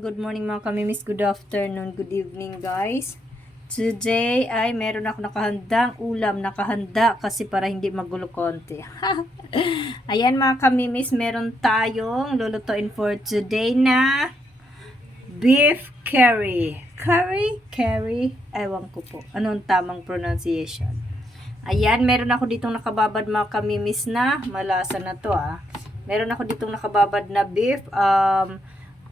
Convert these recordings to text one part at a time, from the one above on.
good morning mga kamimis, good afternoon, good evening guys. Today ay meron ako nakahandang ulam, nakahanda kasi para hindi magulo konti. Ayan mga kamimis, meron tayong lulutuin for today na beef curry. Curry? Curry? Ewan ko po. Anong tamang pronunciation? Ayan, meron ako ditong nakababad mga kamimis na. Malasa na to ah. Meron ako ditong nakababad na beef. Um,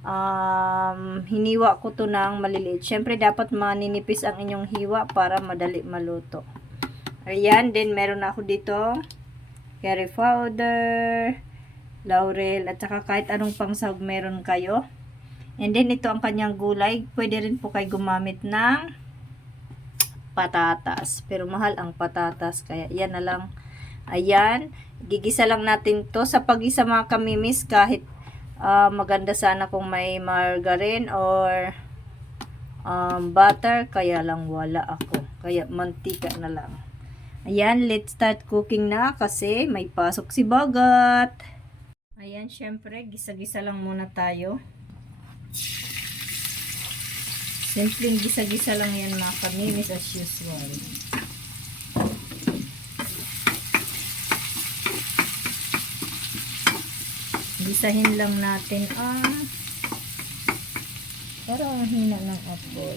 um, hiniwa ko to ng maliliit. Siyempre, dapat maninipis ang inyong hiwa para madali maluto. Ayan, then meron ako dito curry powder, laurel, at saka kahit anong pangsahog meron kayo. And then, ito ang kanyang gulay. Pwede rin po kayo gumamit ng patatas. Pero mahal ang patatas. Kaya, yan na lang. Ayan. Gigisa lang natin to. Sa pagisa mga kamimis, kahit ah, maganda sana kung may margarine or um, butter. Kaya lang wala ako. Kaya mantika na lang. Ayan, let's start cooking na kasi may pasok si Bagat. Ayan, syempre, gisa-gisa lang muna tayo. Simpleng gisa-gisa lang yan mga kamimis as usual. Gisahin lang natin ang parang ang hina ng apoy.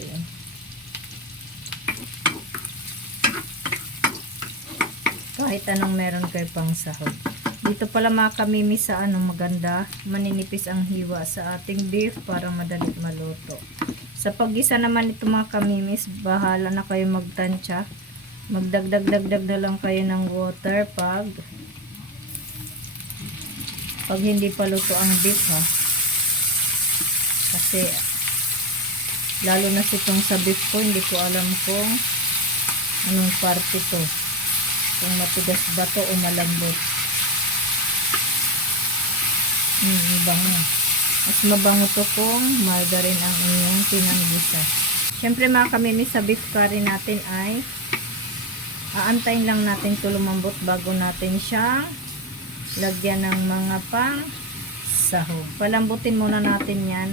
Kahit anong meron kayo pang sahog. Dito pala mga kamimis sa ano maganda, maninipis ang hiwa sa ating beef para madali maluto. Sa paggisa naman ito mga kamimis, bahala na kayo magtansya. Magdagdag-dagdag na lang kayo ng water pag pag hindi pa luto ang beef ha. Kasi lalo na sitong sa beef ko, hindi ko alam kung anong parte to. Kung matigas ba to o malambot. Hmm, bango. Mas mabango to kung margarine ang inyong pinanggisa. Siyempre mga kamimis sa beef curry natin ay aantayin lang natin to lumambot bago natin siya lagyan ng mga pang sahog. Palambutin muna natin yan.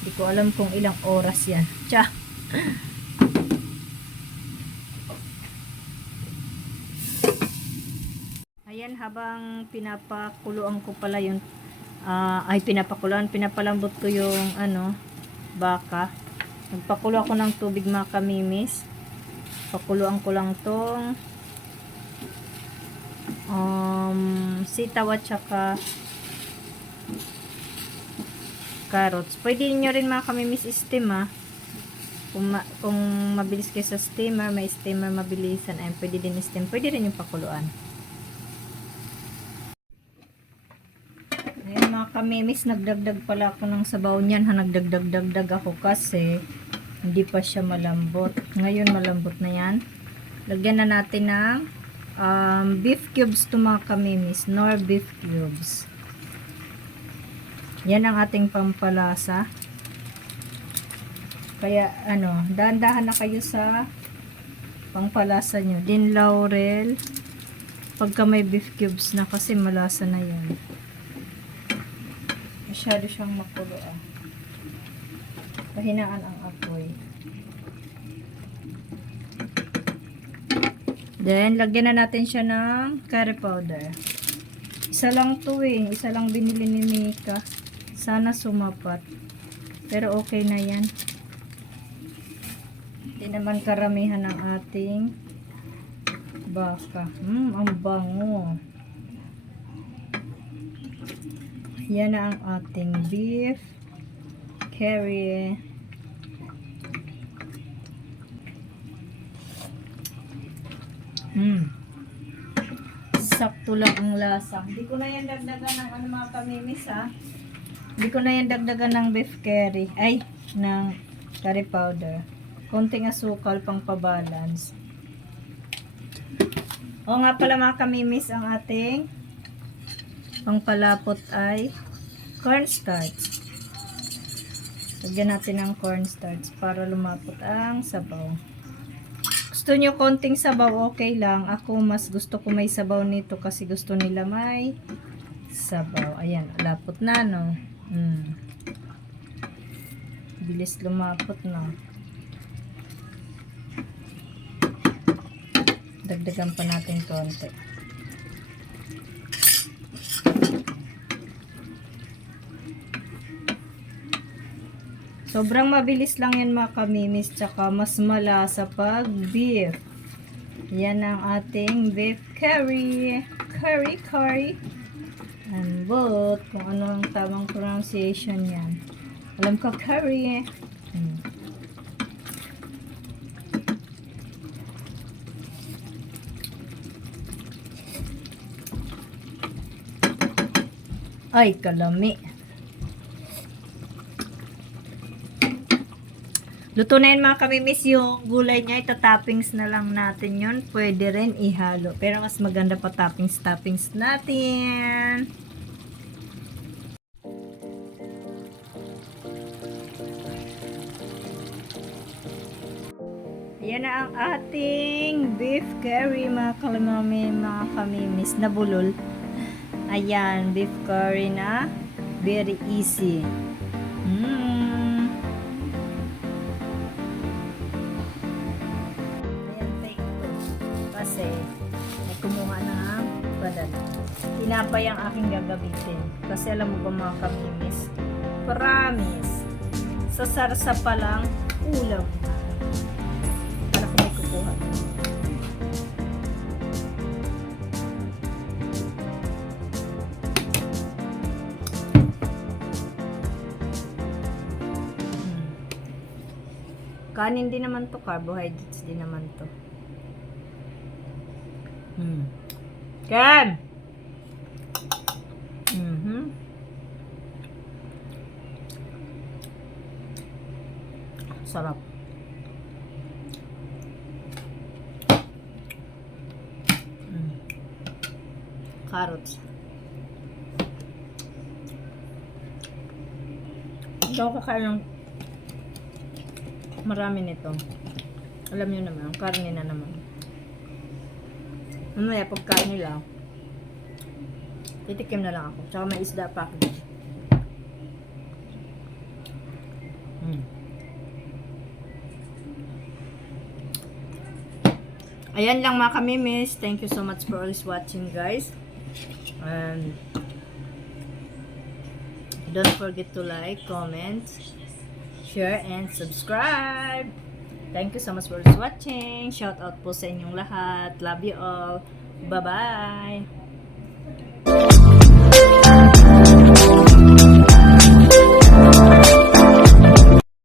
Hindi ko alam kung ilang oras yan. Tsa! Ayan, habang pinapakuluan ko pala yung ah, ay pinapakuluan, pinapalambot ko yung ano, baka. Nagpakulo ako ng tubig mga kamimis. Pakuluan ko lang tong um, sitaw at saka carrots. Pwede nyo rin mga kamimis steam ah. Kung, ma- kung mabilis kayo sa steamer, may steamer mabilisan. Ay, pwede din steam. Pwede rin yung pakuluan. Ayan mga kamimis, nagdagdag pala ako ng sabaw niyan. Ha, nagdagdag-dagdag ako kasi hindi pa siya malambot. Ngayon malambot na yan. Lagyan na natin ng um, beef cubes to mga kamimis. Nor beef cubes. Yan ang ating pampalasa. Kaya ano, dahan-dahan na kayo sa pangpalasa nyo. Din laurel. Pagka may beef cubes na kasi malasa na yun. Masyado siyang makulo ah. Pahinaan ang apoy. Then, lagyan na natin siya ng curry powder. Isa lang to eh. Isa lang binili ni Mika. Sana sumapat. Pero okay na yan. Hindi naman karamihan ng ating baka. Hmm, ang bango. Yan na ang ating beef curry. Hmm. Sakto lang ang lasa. Hindi ko na yan dagdagan ng ano mga kamimis ha. Hindi ko na yan dagdagan ng beef curry. Ay, ng curry powder. Konting asukal pang pabalance. O nga pala mga kamimis ang ating pangpalapot ay cornstarch. Lagyan natin ng cornstarch para lumapot ang sabaw. Gusto nyo konting sabaw, okay lang. Ako mas gusto ko may sabaw nito kasi gusto nila may sabaw. Ayan, lapot na no. Mm. Bilis lumapot na. Dagdagan pa natin konti. Sobrang mabilis lang yan mga kamimis, tsaka mas malasa pag beef. Yan ang ating beef curry. Curry, curry. And but, kung ano ang tamang pronunciation yan. Alam ko curry. Hmm. Ay, kalami. Luto na yun mga kamimiss yung gulay niya. Ita-toppings na lang natin yun. Pwede rin ihalo. Pero mas maganda pa toppings-toppings natin. Ayan na ang ating beef curry mga kalimami, mga kamimis na bulol. Ayan, beef curry na very easy. Mm. Badala. Tinapay ang aking gagamitin. Kasi alam mo ba mga kamimis? Promise. Sa sarsa pa lang, ulam. Para kung may kukuha. Hmm. Kanin din naman to, carbohydrates din naman to. Hmm. Ken! Mhm. Sarap. Mm. Carrots. Hindi ako kakain ng marami nito. Alam niyo naman, karne na naman. Mamaya pagkain nila, titikim na lang ako. Tsaka may isda pa ako. Mm. Ayan lang mga kamimis. Thank you so much for always watching guys. And don't forget to like, comment, share, and subscribe. Thank you so much for watching. Shout out po sa inyong lahat. Love you all. Bye-bye. Thank you.